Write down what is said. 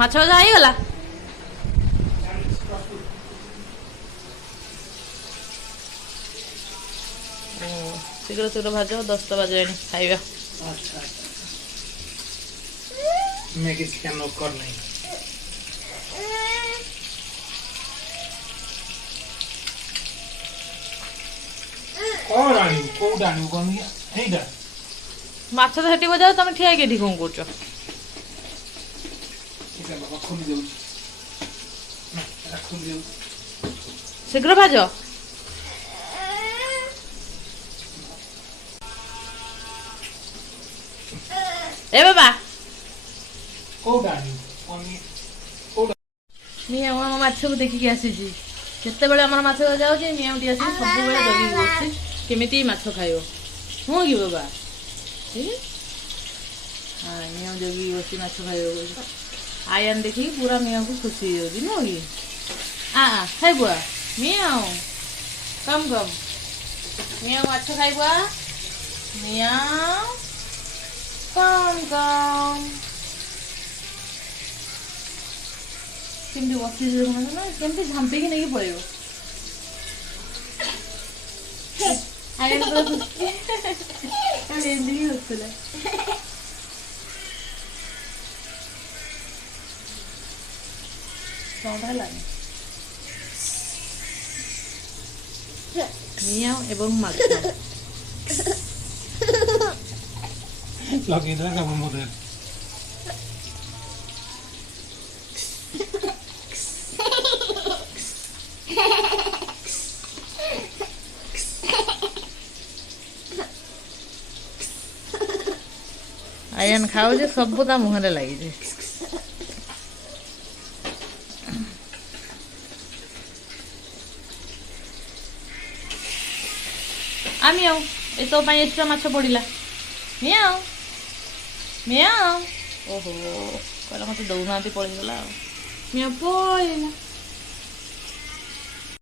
ମାଛ ଭଜା ହେଇଗଲା। ଶୀଘ୍ର ଶୀଘ୍ର ଭାଜ, 10ଟା ବାଜିଲାଣି ଖାଇବା। मैं किसी का नौकर नहीं। और आनी कोड आनी कौन गया नहीं था ମାଛ ତ ସେଠି ବଜାଅ, ତମେ ଠିଆ ହେଇକି ଏଠି କଣ କରୁଛ? ठीक है बाबा खुल जाऊ ना खुल जाऊ ଶୀଘ୍ର ଭାଜ। ଏ ବାବା कोड आनी कौन ମିଆଁ ଆମ ମାଛକୁ ଦେଖିକି ଆସିଛି। ଯେତେବେଳେ ଆମର ମାଛ ଯାଉଛି ମିଆଁଟି ଆସିକି ସବୁବେଳେ ଜଗିକି ବସୁଛି କେମିତି ମାଛ ଖାଇବ। ହଁ କି ବାବା? ହଁ ମିଆଁ ଜଗିକି ବସି ମାଛ ଖାଇବ ବୋଲି। ଆୟାନ ଦେଖିକି ପୁରା ମିଆଁକୁ ଖୁସି ହେଇଯାଉଛି ନୁହଁ କି? ଖାଇବ ମିଆଁ କମ୍ କମ୍ ମିଆଁ ମାଛ ଖାଇବ ମିଆଁ କମ୍ କମ୍। କେମିତି ବସିଛି ଦେଖୁନାହାନ୍ତି ନା, କେମିତି ଝାମ୍ପିକି ନେଇକି ପଳେଇବ। ଆୟାନ ପୁରା ଖୁସି ଏମିତି ହିଁ ହସୁଥିଲା। ଥଣ୍ଡା ହେଲାନି। ମିଆଁ ଏବଂ ମାଛ लगी था सब मुझे ଆୟାନ ଖାଉଛି ସବୁ ତା ମୁହଁରେ ଲାଗିଛି। ମିଆଁ ଏ ତୋ ପାଇଁ ଏକ୍ସଟ୍ରା ମାଛ ପଡ଼ିଲା। ମିଆଁ ମିଆଁ ଓହୋ କହିଲା ମତେ ଦଉନାହାନ୍ତି, ପଳେଇଗଲା ଆଉ। ମିଆଁ ପଳେଇଲା।